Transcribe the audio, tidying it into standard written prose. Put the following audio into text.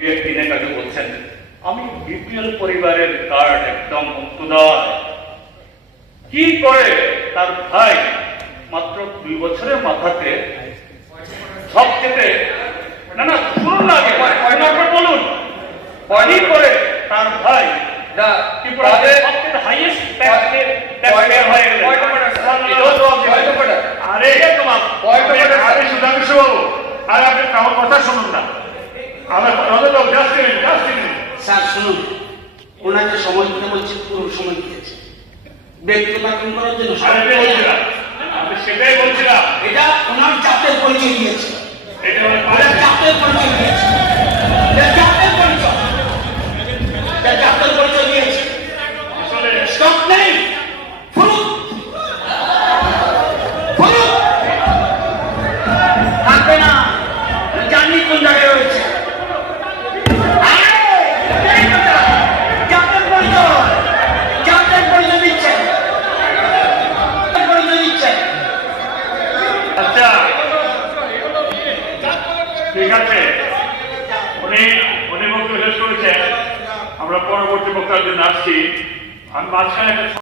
বলছেন আমি বিপিএল পরিবারের কার্ড একদম মুক্তদার। কি করে তার ভাই মাত্র 2 বছরের মাথাতে সবচেয়ে না শুনুন না আগে বলুন কি করে তার ভাই হাইয়েস্ট হয়ে গেল। আরে সুধাংশু বাবু আর আপনি আমার কথা শুনুন না। স্যার শুনুন, ওনাকে সময় দিতে বলছি, পুরো সময় দিয়েছে ব্যক্তিগত করার জন্য। আমি সেটাই বলছিলাম, এটা ওনার জাতের পরিচয় দিয়েছে, ওনার জাতের পরিচয় দিয়েছে, জাতের পরিচয়, জাতের পরিচয় দিয়েছে। আসলে স্টক নেই, থাকবে না, জানি কোন জায়গায় রয়েছে। আচ্ছা ঠিক আছে, উনি বক্তব্য শেষ করেছেন, আমরা পরবর্তী বক্তার জন্য আসছি। আমি মাঝখানে